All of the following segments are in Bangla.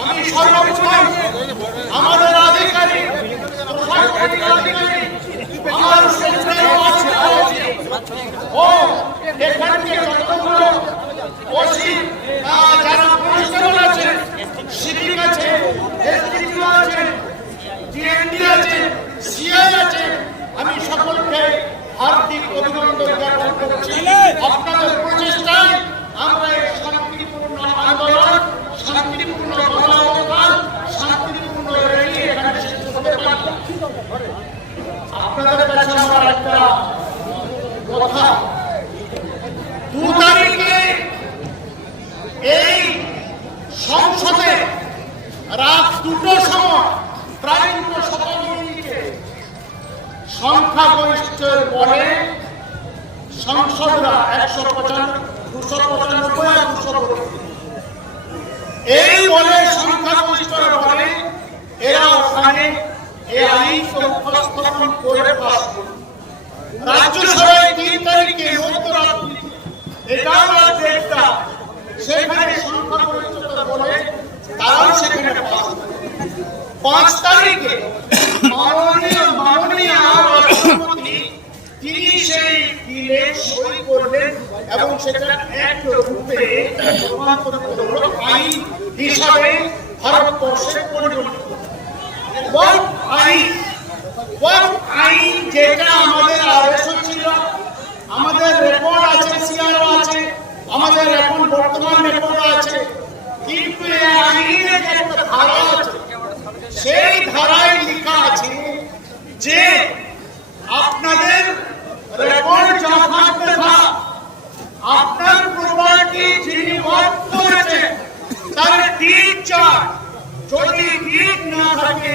আমি সর্বক্ষণ আমাদের আধিকারিক আমার ও এখান থেকে যতগুলো ওসি যারা কনস্টেবল আছেন, সিভিক আছে, এসডিপিও আছে, ডিএনডি আছে, সিআই আছে, আমি সকলকে হার্দিক অভিনন্দন জ্ঞাপন করছি। আপনাদের প্রচেষ্টায় আমরা এই শান্তিপূর্ণ আন্দোলন, শান্তিপূর্ণ গণঅবস্থান, শান্তিপূর্ণ র্যালি এখানে শেষ করতে পারি। আপনাদের কাছে আমার একটা কথা, 2 তারিখে এই সংসদে রাত 2টোর সময়, প্রায় 2:15 সংখ্যাগরিষ্ঠের বলে সংসদরা 295 এই বলে সংখ্যাগরিষ্ঠের বলে এরা ওখানে এই আইনকে উপস্থাপন করে পাস করবে। রাজ্যসভায় 3 তারিখে মধ্যরাত্রি 11টা সেখানে সংখ্যাগরিষ্ঠতা বলে তারাও সেখানে পাস করবে। 5 তারিখে মাননীয় রাষ্ট্রপতি তিনি সেই বিলে সই করলেন এবং সেটা এক রূপে রূপান্তরিত হলো আইন হিসাবে ভারতবর্ষে পরিণত হলো। আইন যেটা আমাদের আদেশও ছিল, আমাদের রেকর্ড আছে, সিআরও আছে, আমাদের এখন বর্তমান রেকর্ড আছে, কিন্তু এই আইনের যে একটা ধারা আছে, সেই ধারায় লেখা আছে যে আপনাদের রেকর্ড যা থাকবে আপনার প্রপার্টি যিনি ওয়ার্ক করেছেন তার ডিড চার্জ, যদি ডিড না থাকে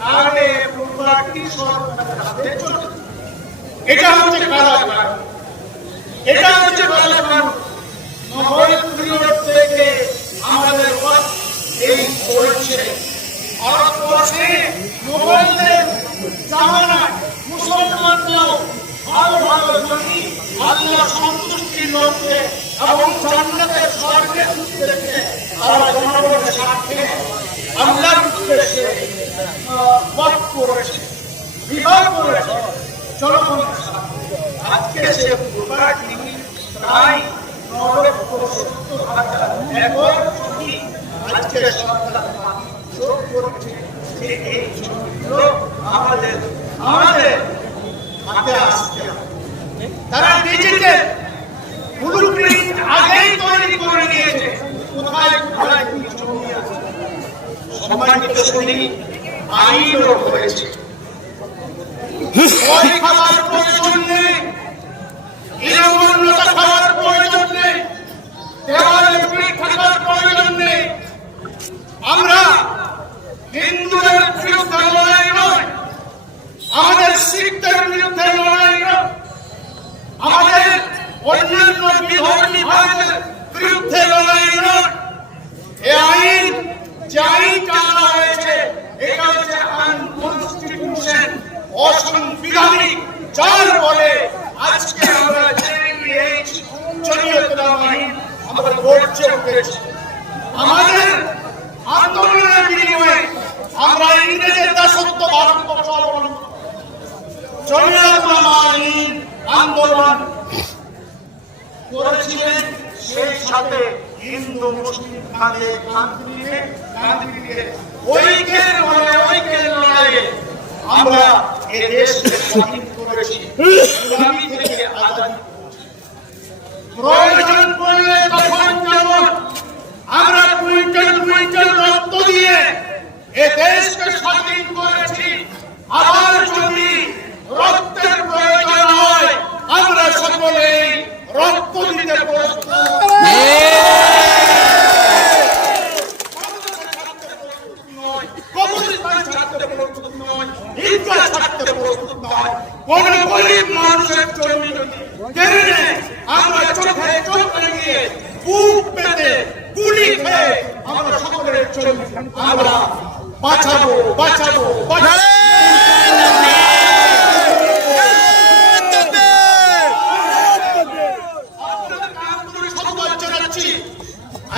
তাহলে প্রপার্টি সরকারের হাতে চলে যাবে। এটা হচ্ছে কালাকানুন, এটা হচ্ছে কালাকানুন। নবরত্ন থেকে আমাদের এই করেছে। ভারতবর্ষে মোগলদের জামানায় মুসলমানরাও ভালো ভালো জমি আল্লাহ সন্তুষ্টির লক্ষ্যে এবং জান্নাতের স্বর্গের উদ্দেশ্যে তারা জনগণের স্বার্থে আল্লাহর উদ্দেশ্যে ওয়াক্ফ করেছে, বিবাহ করেছে জনগণের স্বার্থে। আজকে সে প্রপার্টি প্রায় 9,70,000 একর জমি আজকে সরকার যোগ করছে যে এই জমিগুলো আমাদের হাতে আসতে হবে। তারা ডিজিটাল ব্লুপ্রিন্ট আগেই তৈরি করে নিয়েছে, কোথায় কোথায় কি জমি আছে। সম্মানিত সৈনিক, আইনও হয়েছে, ওই খাবার প্রয়োজন নেই, ইরামন্যতা খাবার প্রয়োজন নেই, দেওয়ালে পিঠ থাকার প্রয়োজন নেই। আমরা হিন্দুদের বিরুদ্ধে লড়াই নয়, আমাদের শিখদের বিরুদ্ধে লড়াই নয়, আমাদের অন্যান্য বিধর্মী ভাইদের বিরুদ্ধে লড়াই নয়। এই আইন যে আইনটা আনা হয়েছে এটা হচ্ছে আনকনস্টিটিউশন, অসাংবিধানিক, যার বলে আজকে আমরা আমরা গর্জে উঠেছি। আমাদের আন্দোলনের বিনিময়ে আমরা ইংরেজের দাসত্ব ভারতবর্ষ আন্দোলন করেছিলেন, সেই সাথে হিন্দু মুসলিম ঐক্যের লড়াইয়ে আমরা এই দেশকে স্বাধীন করেছি, গোলামি থেকে আজাদি। প্রয়োজন পড়লে তখন যেমন আমরা কুইন্টাল রক্ত দিয়ে এ দেশকে স্বাধীন করেছি, আবার যদি রক্তের প্রয়োজন হয় আমরা সকলেই রক্ত দিতে প্রস্তুত। কোন গরিব মানুষের জমি কেড়ে নেয় আমরা চোখে চোখ লাগিয়ে বুক পেতে গুলি খেয়ে আমরা সকলের জমি আমরা বাঁচাবো।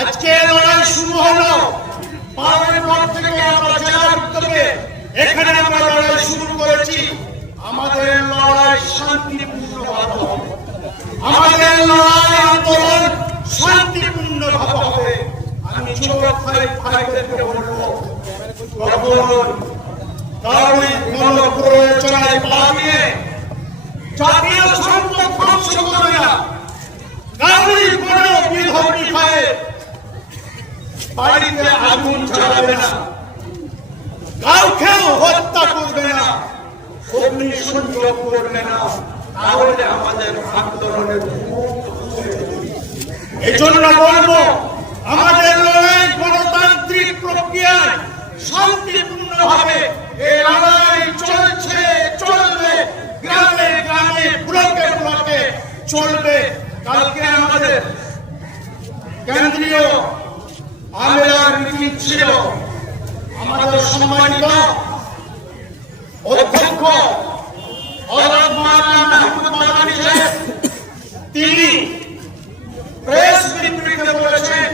আজকে লড়াই শুরু হলো পর থেকে আমরা জেলার উদ্যোগে এখানে আমরা লড়াই শুরু করেছি। আমাদের লড়াই শান্তিপূর্ণভাবে হবে, আমাদের লড়াই আন্দোলন শান্তিপূর্ণভাবে হবে। আমি যুবক ভাইদেরকে বলবো, কারোই কোনো প্ররোচনায় পা দিয়ে জাতীয় সম্পদ ধ্বংস করবে না, কারোই কোনো বিধর্মী ভাই বাড়িতে আগুন জ্বালাবে না, কাউকেও হত্যা করবে না, অগ্নিসংযোগ করবে না, তাহলে আমাদের আন্দোলনের এই জন্য বলবো, আমাদের লড়াই গণতান্ত্রিক প্রক্রিয়ায় শান্তিপূর্ণভাবে এই লড়াই চলছে, চলবে, গ্রামে গ্রামে, ব্লকে ব্লকে চলবে। কালকে আমাদের কেন্দ্রীয় আমেলার মিটিং ছিল। আমাদের সম্মানিত অধ্যক্ষ তিনি প্রেস বিবৃতিতে বলেছেন,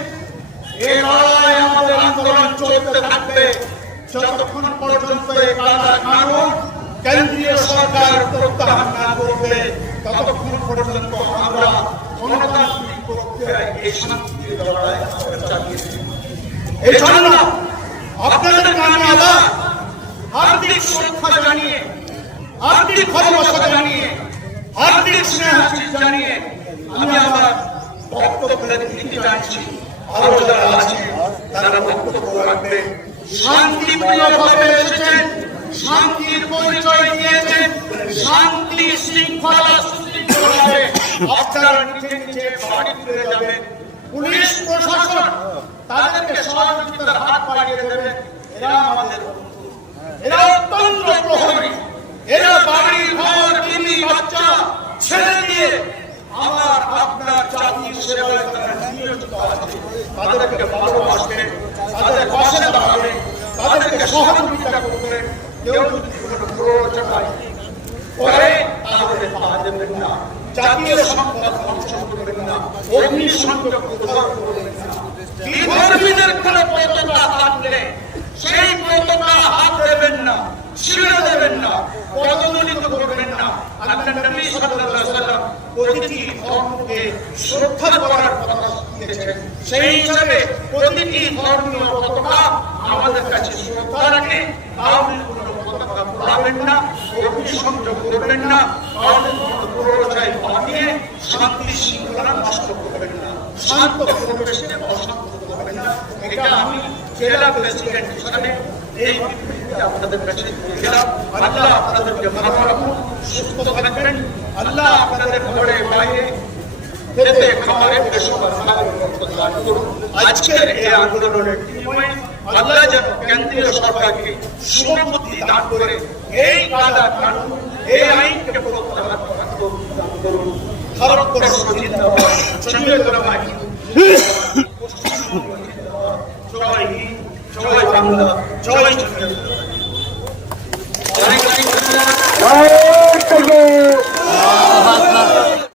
এই লড়াই আমাদের আন্দোলন চলতে থাকবে যতক্ষণ পর্যন্ত এই কালা কানুন কেন্দ্রীয় সরকার প্রত্যাহার না করবে, ততক্ষণ পর্যন্ত আমরা গণতান্ত্রিক প্রক্রিয়ায় এই শান্তির লড়াই চালিয়ে যাব। এই জন্য আপনাদেরকে আমি আবার হার্দিক শ্রদ্ধা জানিয়ে, হার্দিক ভালোবাসা জানিয়ে, হার্দিক স্নেহ জানিয়ে আমি আমার বক্তব্য দিতে চাইছি। আরো যারা আছে তারা বক্তব্য রাখবে। শান্তিপ্রিয়ভাবে এসেছেন, শান্তির পরিচয় দিয়েছেন, শান্তি শৃঙ্খলা সুশৃঙ্খলভাবে আপনারা নিচে নিচে বাড়ি ফিরে যাবেন। পুলিশ প্রশাসন তাদেরকে সহযোগিতার হাত বাড়িয়ে দেবে। এরা আমাদের, এরা অত্যন্ত প্রহরী, এরা বাড়ির ঘর, বিবি, বাচ্চা ছেড়ে দিয়ে আমার আপনার জাতির সেবায় তারা নিয়োজিত আছে। তাদেরকে ভালোবাসবে, তাদের পাশে দাঁড়াবে, তাদেরকে সহযোগিতা করবে। কেউ যদি কোনো প্ররোচনায় পড়ে তাহলে পা দেবেন না, জাতীয় সম্পদ ধ্বংস করবেন না, অগ্নিসংযোগ করবেন না। বিধর্মীদের কোনো পতাকা থাকলে সেই পতাকা হাত দেবেন না, ছিঁড়ে দেবেন না, পদদলিত করবেন না। আল্লাহ নবী সাল্লাল্লাহু আলাইহি ওয়াসাল্লাম প্রতিটি ধর্মকে শ্রদ্ধা করার কথা দিয়েছেন। সেই হিসাবে প্রতিটি ধর্মীয় পতাকা আমাদের কাছে শ্রদ্ধা রাখে। কাউকে কোনো পতাকা পোড়াবেন না, অগ্নিসংযোগ করবেন না, কাউকে কোনো প্ররোচনায় পা দিয়ে শান্তি শৃঙ্খলা নষ্ট করবেন না, শান্ত পরিবেশে অশান্ত করবেন না। এটা আমি জেলা প্রেসিডেন্ট হিসাবে এই বিবৃতিটা আপনাদের কাছে দিয়ে গেলাম। আল্লাহ আপনাদেরকে ভালো রাখুন, সুস্থ থাকবেন। আল্লাহ আপনাদের ঘরে বাইরে খেতে খাবারে বেসবার দান করুন। আজকের এই আন্দোলনের বিনিময়ে আল্লাহ যেন কেন্দ্রীয় সরকারকে শুভবুদ্ধি দান করে এই কালা কানুন, এই আইনকে প্রত্যাহার করুন। ভারতবর্ষ জিন্দাবাদ, চন্দ্রগড় মাটি, জয় হিন্দ, জয় বাংলা, জয় চন্দ্র।